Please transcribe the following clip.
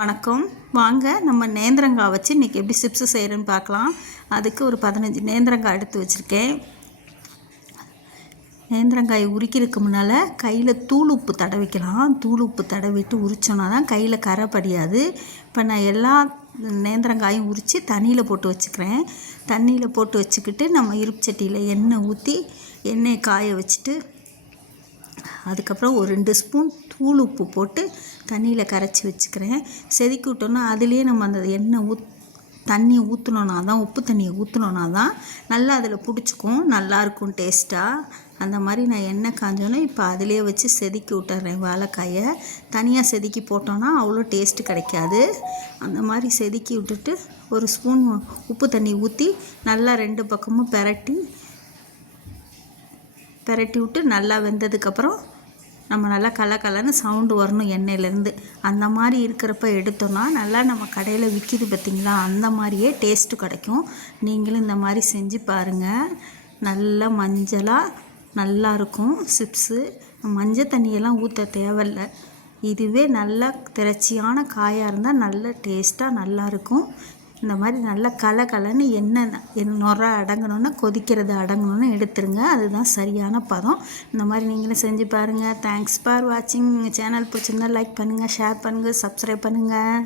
வணக்கம். வாங்க நம்ம நேந்திரங்காய் வச்சு இன்றைக்கி எப்படி சிப்ஸு செய்கிறேன்னு பார்க்கலாம். அதுக்கு ஒரு 15 நேந்திரங்காய் எடுத்து வச்சுருக்கேன். நேந்திரங்காயை உரிக்கிறதுக்கு முன்னால் கையில் தூள் உப்பு தடவிக்கலாம். தூள் உப்பு தடவிட்டு உரித்தோன்னா தான் கையில் கரை படியாது. இப்போ நான் எல்லா நேந்திரங்காயும் உரித்து தண்ணியில் போட்டு வச்சுக்கிறேன். தண்ணியில் போட்டு வச்சுக்கிட்டு நம்ம இருப்பு சட்டியில் எண்ணெய் ஊற்றி எண்ணெயை காய வச்சுட்டு அதுக்கப்புறம் ஒரு 2 ஸ்பூன் தூள் உப்பு போட்டு தண்ணியில் கரைச்சி வச்சுக்கிறேன். செதுக்கி விட்டோன்னா அதுலேயே நம்ம அந்த எண்ணெய் தண்ணியை ஊற்றினோன்னா தான், உப்பு தண்ணியை ஊற்றினோன்னா தான் நல்லா அதில் பிடிச்சிக்கும், நல்லாயிருக்கும் டேஸ்ட்டாக. அந்த மாதிரி நான் எண்ணெய் காஞ்சோன்னே இப்போ அதிலே வச்சு செதுக்கி விட்டுறேன். வாழைக்காயை தனியாக செதுக்கி போட்டோன்னா அவ்வளோ டேஸ்ட்டு கிடைக்காது. அந்த மாதிரி செதுக்கி விட்டுட்டு ஒரு ஸ்பூன் உப்பு தண்ணி ஊற்றி நல்லா 2 பக்கமும் பெரட்டி விட்டு நல்லா வெந்ததுக்கப்புறம் நம்ம நல்லா கலன்னு சவுண்டு வரணும் எண்ணெயிலேருந்து. அந்த மாதிரி இருக்கிறப்ப எடுத்தோன்னா நல்லா நம்ம கடையில் விற்கிது பார்த்திங்களா, அந்த மாதிரியே டேஸ்ட்டு கிடைக்கும். நீங்களும் இந்த மாதிரி செஞ்சு பாருங்கள். நல்லா மஞ்சளாக நல்லாயிருக்கும் சிப்ஸு. மஞ்சள் தண்ணியெல்லாம் ஊற்ற தேவையில்லை. இதுவே நல்லா திரட்சியான காயாக இருந்தால் நல்ல டேஸ்ட்டாக நல்லாயிருக்கும். இந்த மாதிரி நல்லா கலன்னு எண்ணெய் நுரை அடங்கணுன்னா, கொதிக்கிறது அடங்கணுன்னு எடுத்துருங்க. அதுதான் சரியான பதம். இந்த மாதிரி நீங்களும் செஞ்சு பாருங்கள். தேங்க்ஸ் ஃபார் வாட்சிங். சேனல் பிடிச்சிருந்தா லைக் பண்ணுங்கள், ஷேர் பண்ணுங்கள், சப்ஸ்கிரைப் பண்ணுங்கள்.